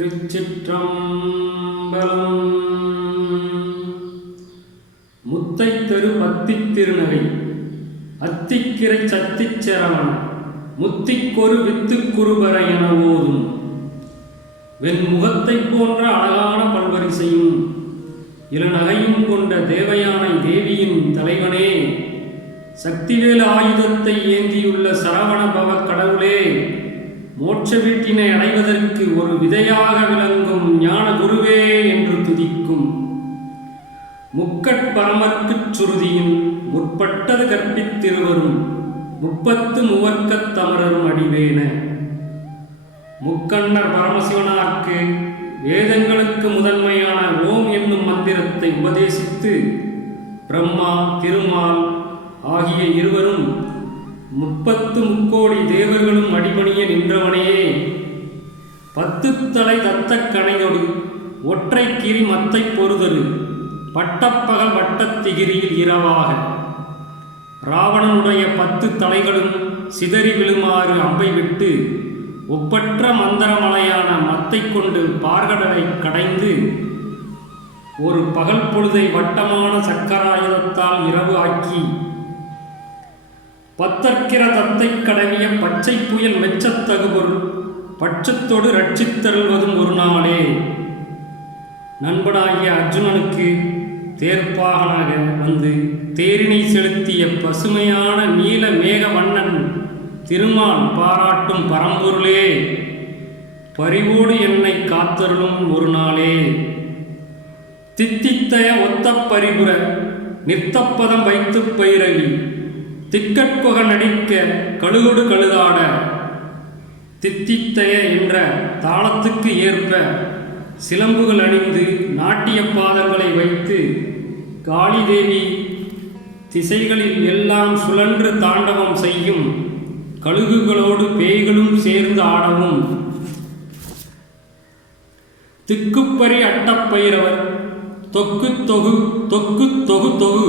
திருச்சிற்றம்பலம். முத்தைத்தரு பத்தித் திருநகை அத்திக்கிரை சத்திச் சரவண முத்திக்கொரு வித்துக் குருபர என ஓதும் வெண்முகத்தைப் போன்ற அழகான பல்வரிசையும் இளநகையும் கொண்ட தேவயானை தேவியின் தலைவனே, சக்திவேல் ஆயுதத்தை ஏந்தியுள்ள சரவண பவ கடவுளே, மோட்ச வீட்டினை அடைவதற்கு ஒரு விதையாக விளங்கும் ஞான குருவே என்று துதிக்கும் முக்கட்பரமர்க்குச் சுருதியின் முற்பட்டது கற்பித்திருவரும் 30 மூவர்க்கத் தமரரும் அடிவேன. முக்கண்ணர் பரமசிவனார்க்கு வேதங்களுக்கு முதன்மையான ஓம் என்னும் மந்திரத்தை உபதேசித்து பிரம்மா திருமால் ஆகிய இருவரும் 30 முக்கோடி தேவர்களும் அடிபணிய நின்றவனே, 10 தலை தத்தக் கணையொடு ஒற்றை கிரி மத்தை பொறுதரு பட்டப்பகல் வட்டத்திகிரியில் இரவாக ராவணனுடைய 10 தலைகளும் சிதறி விழுமாறு அம்பை விட்டு ஒப்பற்ற மந்திரமலையான மத்தை கொண்டு பார்கடலை கடைந்து ஒரு பகல் பொழுதை வட்டமான சக்கராயுதத்தால் இரவு ஆக்கி பத்தற்கிற தத்தை கடவிய பச்சை புயல் மெச்சத்தகுபொருள் பட்சத்தோடு ரட்சித்தருள்வதும் ஒரு நாளே. நண்பனாகிய அர்ஜுனனுக்கு தேர்ப்பாகனாக வந்து தேரினை செலுத்திய பசுமையான நீல மேக வண்ணன் திருமால் பாராட்டும் பரம்பொருளே, பரிவோடு என்னை காத்தருளும் ஒரு நாளே. தித்தித்தய ஒத்த பரிபுர நித்தப்பதம் வைத்து பைரவி திக்கட்புக நடிக்க கழுகொடு கழுதாட தித்தித்தய என்ற தாளத்துக்கு ஏற்ப சிலம்புகள் அணிந்து நாட்டிய பாதங்களை வைத்து காளிதேவி திசைகளில் எல்லாம் சுழன்று தாண்டவம் செய்யும் கழுகுகளோடு பேய்களும் சேர்ந்து ஆடவும் திக்குப்பரி அட்டப்பைரவர் தொக்கு தொகு தொக்கு தொகு தொகு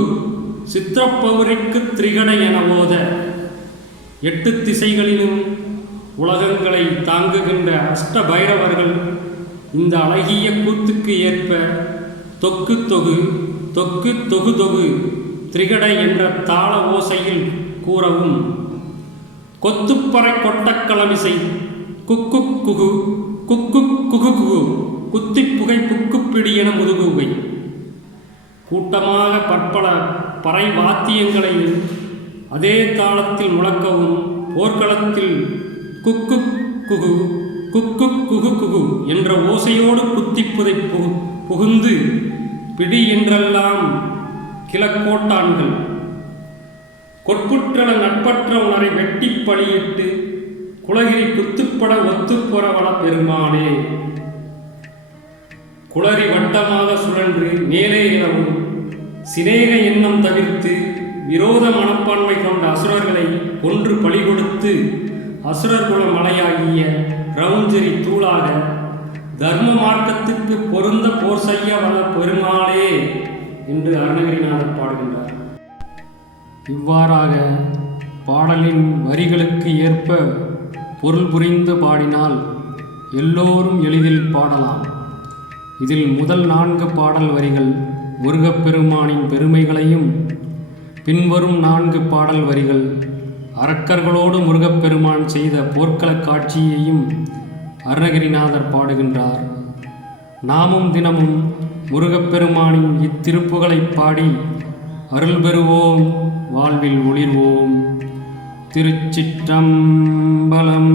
சித்திரப்பௌரிக்கு திரிகடை என ஓத 8 திசைகளிலும் உலகங்களை தாங்குகின்ற அஷ்ட பைரவர்கள் இந்த அழகிய கூத்துக்கு ஏற்ப தொக்கு தொகு தொக்கு தொகு தொகு திரிகடை என்ற தாள ஓசையில் கூறவும் கொத்துப்பறை கொட்டக்களமிசை குக்கு குகு குக்கு குகு குகு குத்திப்புகை புக்குப்பிடி என முதுகுகை கூட்டமாக பற்பல பறை வாத்தியங்களை அதே தாளத்தில் முழக்கவும் போர்க்களத்தில் குக்கு குகு குக்கு குகு குகு என்ற ஓசையோடு குத்திப்புதை புகுந்து பிடி என்றெல்லாம் கிழக்கோட்டான்கள் கொட்புற்றன நட்பற்ற உணரை வெட்டி பழியிட்டு குலகிரி குத்துப்பட ஒத்துப்புறவள பெருமானே. குளறி வட்டமாக சுழன்று மேலே இரவும் சிநேக எண்ணம் தவிர்த்து விரோத மனப்பான்மை கொண்ட அசுரர்களை கொன்று பழி கொடுத்து அசுரர்குல மலையாகிய ரவுஞ்செறி தூளாக தர்ம மார்க்கத்துக்கு பொருந்த போர் செய்ய வல்ல பெருமாளே என்று அருணகிரிநாதர் பாடுகின்றார். இவ்வாறாக பாடலின் வரிகளுக்கு ஏற்ப பொருள் புரிந்து பாடினால் எல்லோரும் எளிதில் பாடலாம். இதில் முதல் 4 பாடல் வரிகள் முருகப்பெருமானின் பெருமைகளையும், பின்வரும் 4 பாடல் வரிகள் அரக்கர்களோடு முருகப்பெருமான் செய்த போர்க்கள காட்சியையும் அருணகிரிநாதர் பாடுகின்றார். நாமும் தினமும் முருகப்பெருமானின் இத்திருப்புகளை பாடி அருள் பெறுவோம், வாழ்வில் ஒளிர்வோம். திருச்சிற்றம்பலம்.